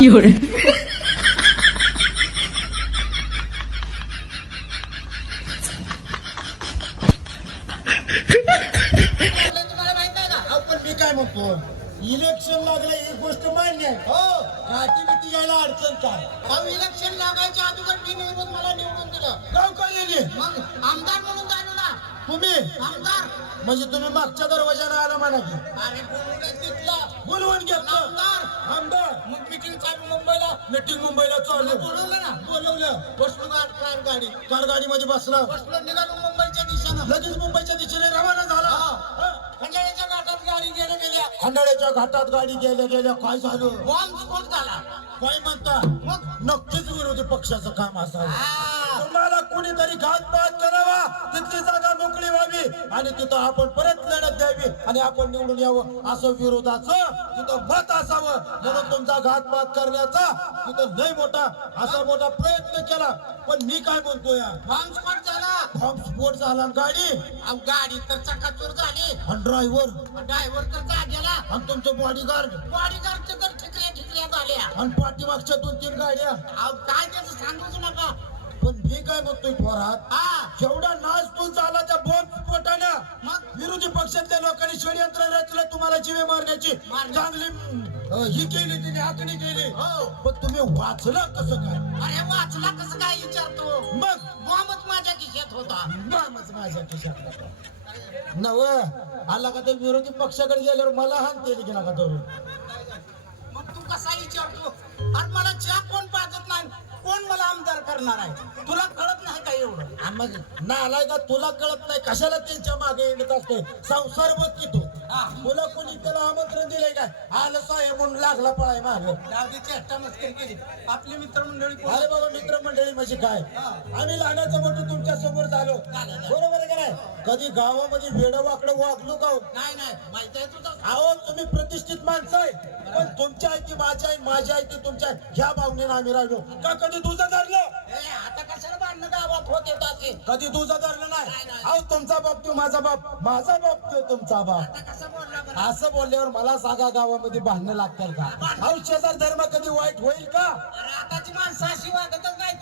有人，तुम्हाला माहीत आहे का अहो, पण मी काय म्हणतो इलेक्शन लागलं ही गोष्ट मान्य आहे हो घाटी बिटी यायला अडचण काय अहो इलेक्शन लागायच्या अगोदर मी निवडून मला निवडून दिलं गाव काय मग आमदार म्हणून झालो ना तुम्ही आमदार म्हणजे तुम्ही मागच्या दरवाजानं आला म्हणा की अरे बोलून तिथला? बोलवून घेतलं. आमदार मग मिटिंग चालू मुंबईला. मीटिंग मुंबईला चालू. बोलवलं ना? बोलवलं. बसलो कार गाडी. कार गाडीमध्ये बसला. बसलो निघालो मुंबईच्या दिशेनं. लगेच मुंबईच्या दिशेने रवाना झाला. हा. खंडाळ्याच्या घाटात गाडी गेल्या गेल्या. खंडाळ्याच्या घाटात गाडी गेल्या गेल्या काय झालं? बॉम्ब स्फोट झाला. काय म्हणता? मग? नक्कीच विरोधी पक्षाचं काम असावं. तुम्हाला कुणीतरी घातपात करावा. तिथली जागा मोकळी व्हावी. आणि तिथं आपण परत द्यावी आणि आपण निवडून यावं असं विरोधाचं तिथं मत असावं म्हणून तुमचा घातपात करण्याचा तिथं लय मोठा असा मोठा प्रयत्न केला. पण मी काय म्हणतोय बॉम्ब स्फोट झाला. बॉम्ब स्फोट झाला आणि गाडी? अहो, गाडी तर चकाचूर झाली. आणि ड्रायव्हर ड्रायव्हर तर जागेला. आणि तुमचं बॉडीगार्ड बॉडीगार्डच्या तर ठिकऱ्या ठिकऱ्या झाल्या. आणि पाठीमागच्या दोन तीन गाड्या? अहो, काय त्याचं सांगूच नका. पण मी काय म्हणतोय थोरात हा. जेवढा नाच तू झाला त्या षडयंत्र रचलं तुम्हाला जीवे मारण्याची. चांगली अं, ही केली तिने आखणी केली. हो. पण तुम्ही वाचलं कसं काय? अरे वाचला कसं काय विचारतो? मग? बॉम्बच माझ्या खिशात होता. नामच माझ्या खिशात होता. नव आला का ते विरोधी पक्षाकडे गेल्यावर मला हानते गेला का धरून. मग तू कसा विचारतो? अरे मला चहा कोण कोण मला आमदार करणार आहे? तुला कळत नाही का एवढं? आणि ना नालाय का? तुला कळत नाही? कशाला त्यांच्या मागे येत असतोय? संसार बघ की तू. हा. तुला कोणी त्याला आमंत्रण दिलंय काय आलं साहेब म्हणून लागला पळाय मागे. चेष्टा मस्करी केली. आपली मित्रमंडळी कोण? अरे बाबा मित्रमंडळी म्हणजे काय? आम्ही लहानाचं मोठं तुमच्यासमोर झालो. बरोबर आहे का नाही? कधी गावामध्ये वेडं वाकडं वागलो का हो? नाही नाही. माहिती आहे तुझं? अहो तुम्ही प्रतिष्ठित माणसं आहे. पण तुमच्या आहे ती माझ्या आहे माझ्या आहे ती तुमच्या आहे ह्या भावनेनं आम्ही राहिलो. का कधी तुझं धरलं भांडणं गावात होते असे कधी तुझं धरलं नाही? नाही, नाही. अहो तुमचा बाप तो माझा बाप. माझा बाप तो तुमचा बाप. आता कसं बोलला बरं? असं बोलल्यावर मला सांगा गावामध्ये भांडणं लागतील का? अहो शेजार धर्म कधी वाईट होईल का? अरे आताची माणसं अशी वागतच नाही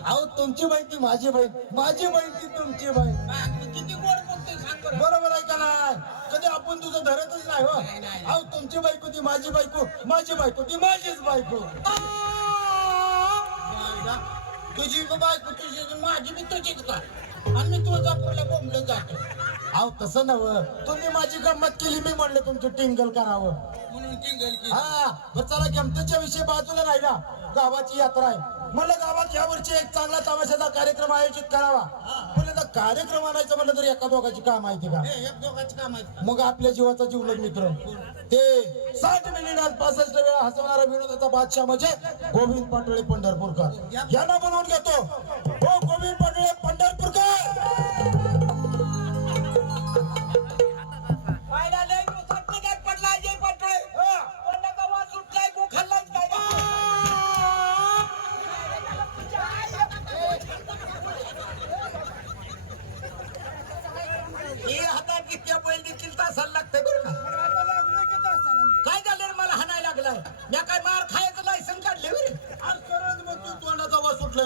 अहो तुमची बहीण ती माझी बहीण. माझी बहीण ती तुमची बहीण. किती गोड बोलतोय सांग बरं. बरोबर आहे का नाही? कधी आपण तुझं धरतच नाही हो. नाही, नाही. अहो तुमची बायको ती माझी बायको. माझी बायको ती माझीच बायको. तुझी बायको तुझी माझी बी तुझीच का आणि मी तुळजापूरला बोंबलं जातो. अहो तसं नव तुम्ही माझी गंमत केली मी म्हणलं तुमचं टिंगल करावं. म्हणून टिंगल की हा बरं चला गमतीच्या विषयी बाजूला राहिला. गावाची यात्रा आहे. म्हणलं गावात या वर्षी एक चांगला तमाशाचा कार्यक्रम आयोजित करावा. पण कार्यक्रम आणायचं म्हणलं तर एका दोघाची काम माहिती का? एक दोघांचं काम आहे मग आपल्या जीवाचा जीवलग मित्र ते साठ मिनिटात पासष्ट वेळा हसवणारा विनोदाचा बादशाह म्हणजे गोविंद पाटोळे पंढरपूरकर. यांना बोलवून घेतो. हो गोविंद पाटोळे पंढरपूरकर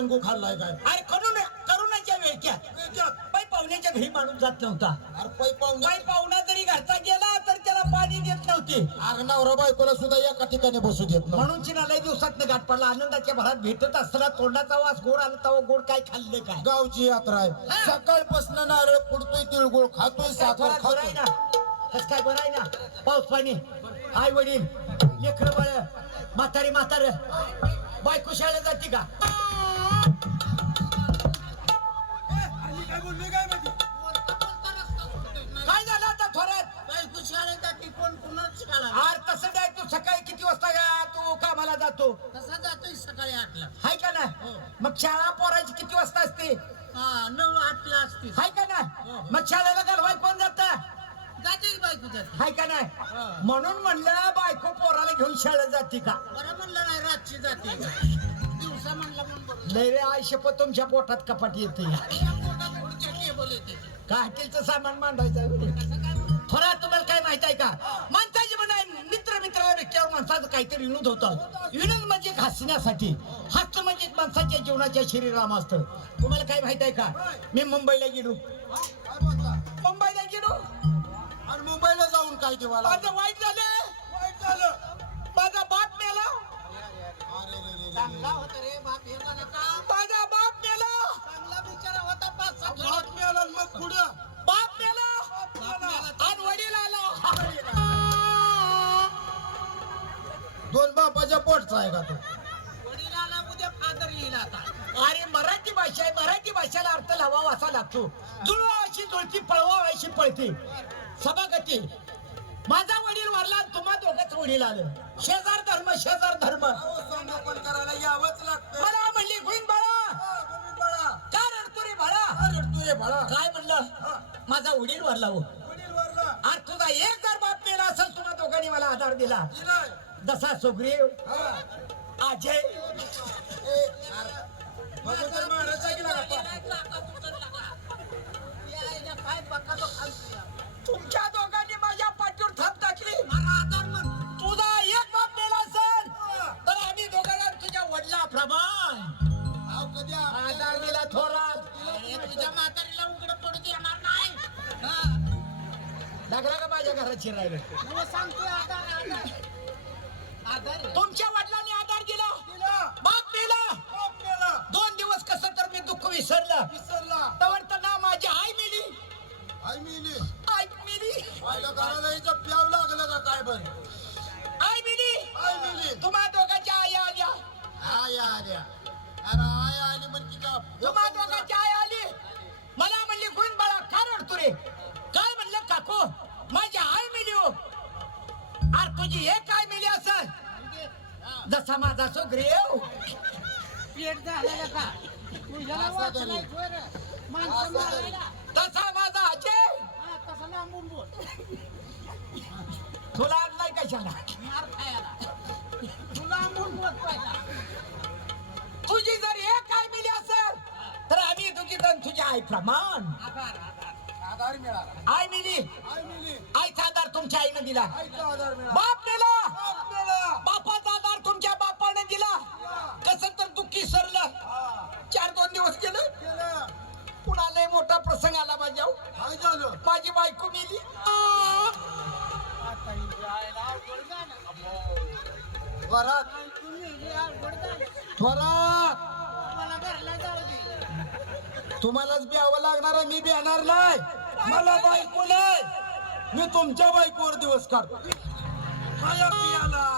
गो खाल्लाय काय? अरे करून करोनाच्या वेळच्या. पै पाहुण्याच्या घरी माणूस जात नव्हता. अरे पै पाहुणे पै पाहुणा जरी घरचा गेला तर त्याला पाणी देत नव्हते. अरे नवरा बायकोला सुद्धा एका ठिकाणी बसू देत नाही म्हणून चिनालय दिवसात गाठ पडला. आनंदाच्या भरात भेटत असताना तोंडाचा वास गोड आला तवा गोड काय खाल्ले काय? गावची यात्रा आहे. सकाळपासून नारळ फुडतोय तिळगुळ खातोय साखर बरं आहे ना? कस काय बरं आहे ना? पाऊस पाणी आई वडील लेकर बाळ म्हातारी म्हातार. बायको शाळेत जाते का? काय झालं आता आर तसं काय तू सकाळी किती वाजता गा तू कामाला जातो. कसा जातोय सकाळी आठला. हाय का ना मग शाळा पोरायची किती वाजता असते? हा नऊ आठला असते. हाय का ना मग शाळेला घालवाय कोण जात? जाते की बायको जाते. हाय का नाही? म्हणून म्हणलं बायको पोराला घेऊन शाळेत जाते का? बरं म्हणलं नाही रातची जाते. म्हणलं म्हणून नाही रे आई शपथ तुमच्या पोटात कपाट येते. या पोटात पुढच्या टेबल येते काटीलचं सामान मांडायचं. थोडा तुम्हाला काय माहीत आहे का? माणसाची म्हणाय मित्र मित्राला भेटल्यावर माणसाचं काहीतरी विनोद होतं. विनोद म्हणजे हसण्यासाठी हास्य म्हणजे माणसाच्या जीवनाच्या शरीराम असतं. तुम्हाला काय माहीत आहे का? मी मुंबईला गेलो. काय बोलता मुंबईला गेलो. आणि मुंबईला जाऊन काय देवाला माझं वाईट झालं. वाईट झालं. माझा बाप चांगला होता रे बाप हे माझा बाप मेला. चांगला बिचारा होता पाच सात बाप आणि मग पुढं. बाप मेला. बाप मेला. आणि वडील आला. दोन बापाच्या पोटचा आहे का तो? वडिलाला उद्या फादर येईल आता. अरे मराठी भाषा आहे मराठी भाषेला अर्थ लावावा असा लागतो. जुळवा अशी जुळती पळवा अशी पळते. सभागती. माझा वडील वारला तुम्हा दोघंच वडील आलं. शेजार धर्म शेजार धर्म. करायला यावंच लागतं मला म्हणली गुण बाळा. हा, गोविंद बाळा का रडतो रे बाळा का रडतोय रे बाळा? काय म्हणलं? माझा वडील वारला हो. आज तुझा एक जर बाप मेला असेल तुम्हा दोघांनी मला आधार दिला. जसा सुग्रीव हा अजय महाराज माझ्या मला सांगतोय आधार आधार. आधार. तुमच्या वडिलांनी आधार दिला. बाप मेला दोन दिवस कसं तर मी दुःख विसरलं. विसरला. तवर तर ना माझी आई मेली. आई मिली. आई मेली. आईला घराला हिचं प्याव लागलं का काय बरं? आई मेली. आई मिली. तुम्हा दोघांच्या आई आल्या. आय आल्या. अरे आय आली म्हणजे का? तुम्हा दोघांच्या आई आली. मला म्हणली गुण बाळा का रडतो रे? काय म्हणलं काकू? आई तुझी एक आई मेली असल? हा. जसा माझा सुग्रीव पेट झालेला का? तुझ्याला असं वाचलाय तरी. बरं. माणसं असं तरी. मारायला. तसा माझा अजय हा, तसा लांबून बोल. तुला आणलाय कशाला? मार खायला. तू लांबून बोल पाहिजे तुझी जर एक आई मेली असेल तर आम्ही दोघी जण तुझ्या आई प्रमाण. आधार मिळाला. आई मिली. आई मिली. आईचा आधार तुमच्या आईनं दिला. आईचा आधार मिळाला. बाप दिला बाप मिळाला बापाचा आधार तुमच्या बापाने दिला. कसं तर दुःखी सरलं. हा. चार दोन दिवस गेलं. केलं पुन्हा लय मोठा प्रसंग आला माझ्या. काय झालं? माझी बायको मिली. आता अवघड झालं. तुम्ही हे अवघड झालं. तुम्हालाच ब्यावं लागणार आहे मी बियाणार नाही. मला बायको नाही. मी तुमच्या बायकोवर दिवस काढतो. काय बियाला.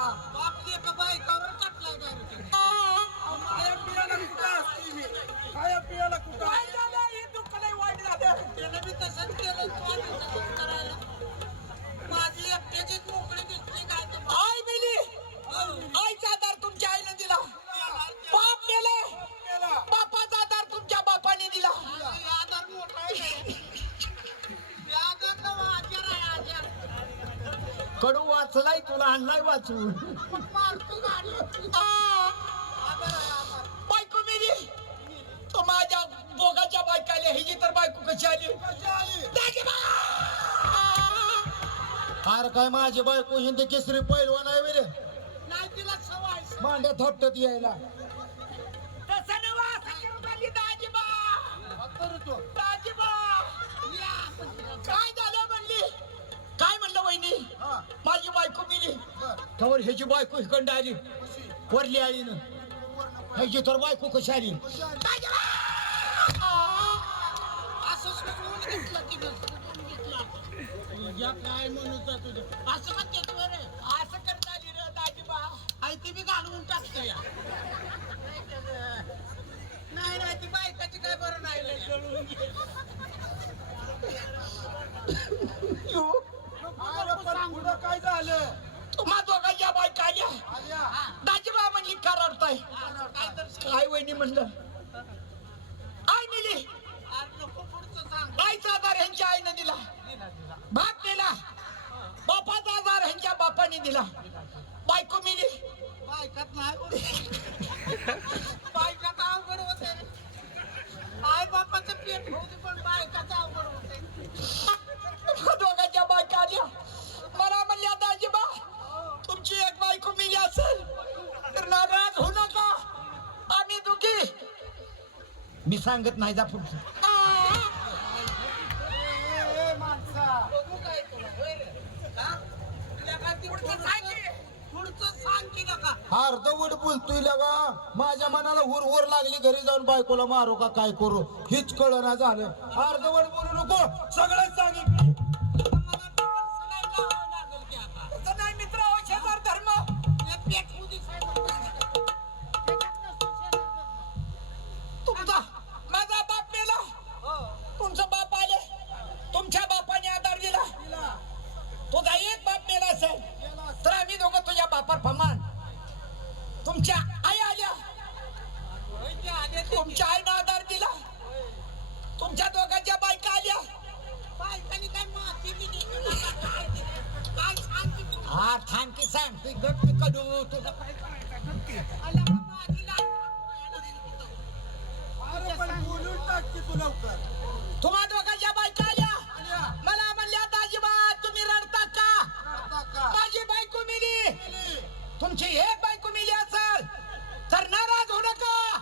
वाचलाय तुला आणलाय वाचून. आधार बायको मेली. तो माझ्या बोगाच्या बायकाले ही तर बायको कशी आली! अरे काय माझी बायको हिंदी केसरी पैलवान आहे रे. नाही तिला सवय मांड्या थपटत यायला. तसं वहिनी. हा. माझी बायको मिली तर ह्याची बायको इकडं आली. वरली आईनं ह्याची तर बायको कशी आली? काय म्हणत तुझं असं का त्याचं बरं. असं करत आली रे दाजीबा आई ती बी घालवून टाकतो या. नाही नाही ती बायकाची काय बरं नाही लय पुढं काय झालं तुम्हा दोघांच्या बायका आल्या दाजीबा म्हणली का रडताय काय वहिनी म्हणलं आय मिली नको सांग आईचा आधार ह्यांच्या आईनं दिला. भाग दिला दिला बापाचा आधार ह्यांच्या बापाने दिला. बायको मिली. बायकात नाही बायकात अवघड होते आई बापाचं पेट होते पण बायकाचं अवघड होते दोघांच्या बायका आल्या मला म्हणल्या दाजीबा तुमची एक बायको मिली असेल तर मी सांगत नाही जा पुढचं. अर्धवट बोलतोय लगा. माझ्या मनाला हुर हुर लागली घरी जाऊन बायकोला मारू का काय करू? हीच कळना झालं. अर्धवट बोलू नको. सगळं सांगितलं थांब की सांग ती गट की कडू तुझं आला का माती लाल? तुम्हा दोघांच्या बायका आल्या मला म्हणल्या दाजीबा तुम्ही रडता का माझी बायको मिली तुमची एक बायको मिली असेल तर नाराज होऊ नका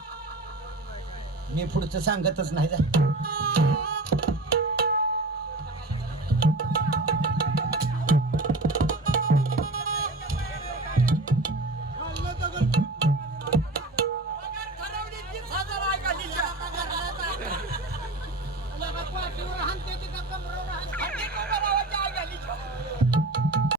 मी पुढचं सांगतच नाही जा